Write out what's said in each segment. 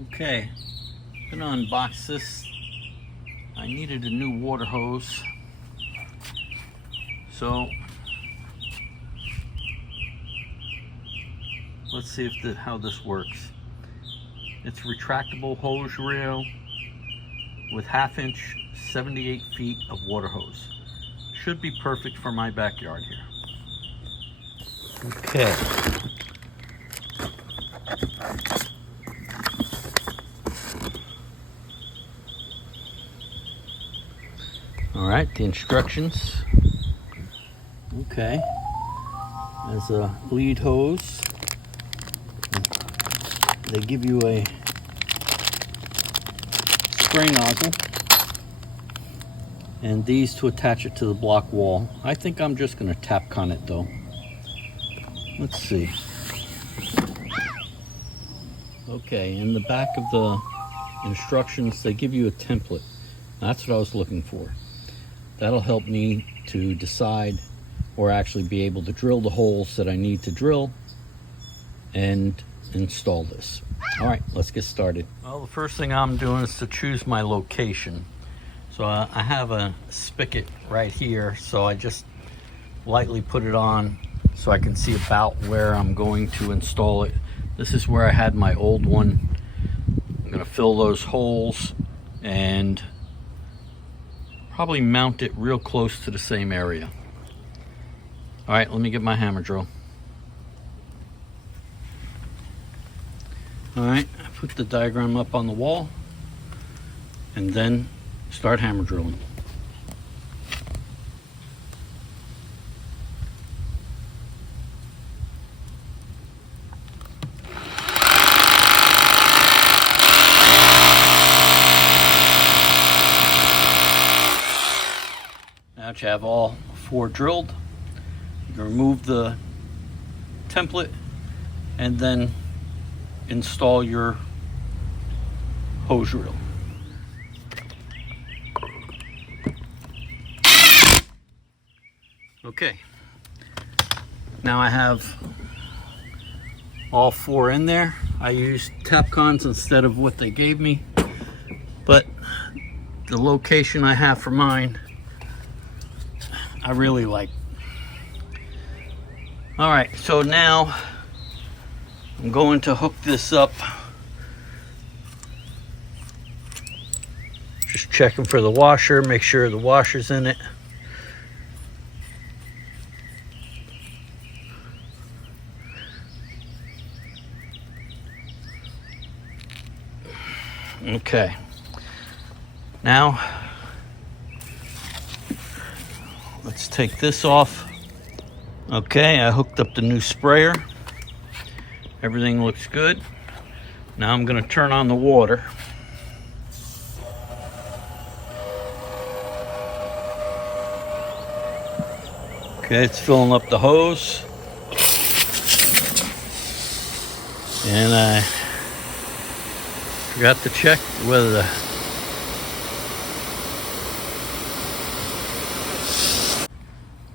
Okay, gonna unbox this. I needed a new water hose, so let's see if how this works. It's retractable hose reel with 1/2 inch 78 feet of water hose. Should be perfect for my backyard here. Okay. All right, the instructions. Okay, as a lead hose, they give you a spray nozzle and these to attach it to the block wall. I think I'm just going to Tapcon it though. Let's see. Okay, in the back of the instructions they give you a template. That's what I was looking for. That'll help me to decide or actually be able to drill the holes that I need to drill and install this. All right, let's get started. Well, the first thing I'm doing is to choose my location. So I have a spigot right here, so I just lightly put it on so I can see about where I'm going to install it. This is where I had my old one. I'm gonna fill those holes and probably mount it real close to the same area. All right, let me get my hammer drill. All right, I put the diagram up on the wall and then start hammer drilling. Now that you have all 4 drilled, you can remove the template and then install your hose reel. Okay, now I have all 4 in there. I used Tapcons instead of what they gave me, but the location I have for mine I really like. All right, so now I'm going to hook this up. Just checking for the washer, make sure the washer's in it. Okay, now let's take this off. Okay, I hooked up the new sprayer. Everything looks good. Now I'm going to turn on the water. Okay, it's filling up the hose. And I forgot to check whether the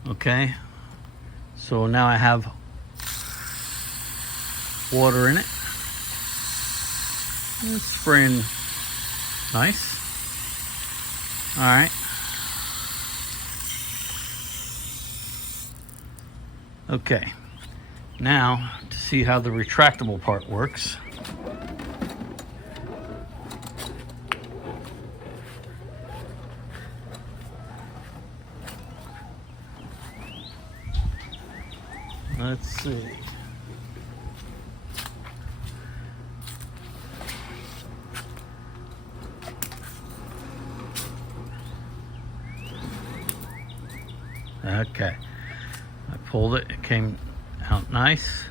okay, so now I have water in it. It's spraying nice. All right. Okay, now to see how the retractable part works. Let's see. Okay, I pulled it, it came out nice.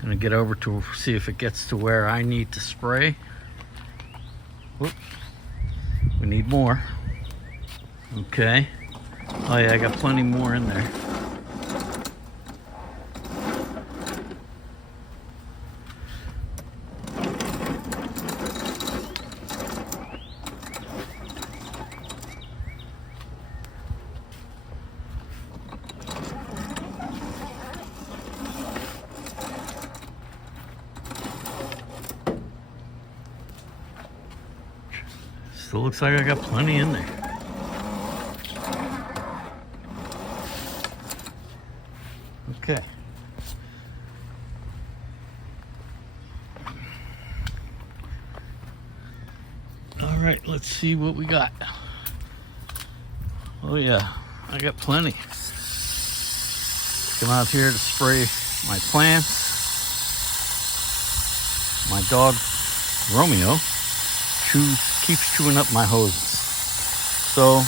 Gonna get over to see if it gets to where I need to spray. Whoop. We need more. Okay. Oh yeah, I got plenty more in there. Still looks like I got plenty in there. Okay. All right, let's see what we got. Oh yeah, I got plenty. Come out here to spray my plants. My dog, Romeo, keeps chewing up my hoses. So I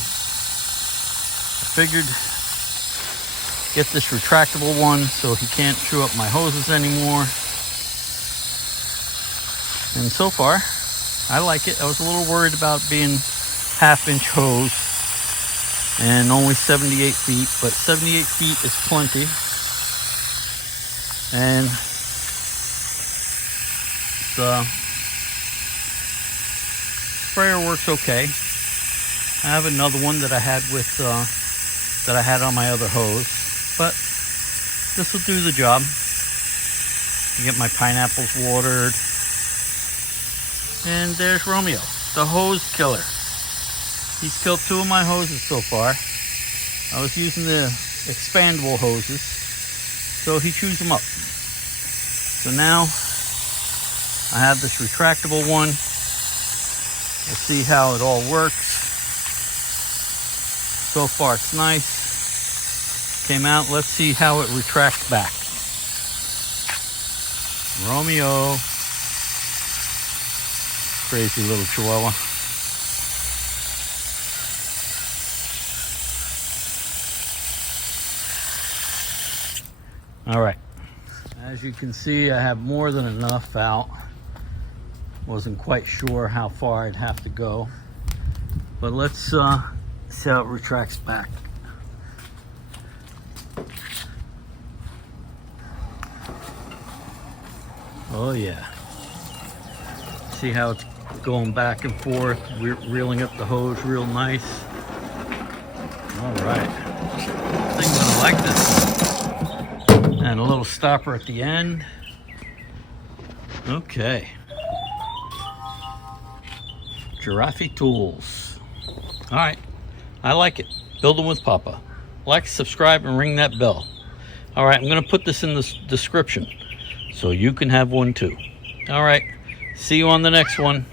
figured get this retractable one so he can't chew up my hoses anymore. And so far, I like it. I was a little worried about being half-inch hose and only 78 feet, but 78 feet is plenty. And the sprayer works okay. I have another one that I had with that I had on my other hose, but this will do the job. You get my pineapples watered. And there's Romeo, the hose killer. He's killed 2 of my hoses so far. I was using the expandable hoses, so he chews them up. So now I have this retractable one. We'll see how it all works. So far it's nice. Came out, let's see how it retracts back. Romeo. Crazy little chihuahua. All right. As you can see, I have more than enough out. Wasn't quite sure how far I'd have to go. But let's see how it retracts back. Oh yeah. See how it's going back and forth, reeling up the hose real nice. All right. I think I like this one. And a little stopper at the end. Okay. Giraffe tools. All right. I like it. Building with Papa. Like, subscribe, and ring that bell. All right. I'm going to put this in the description so you can have one too. All right. See you on the next one.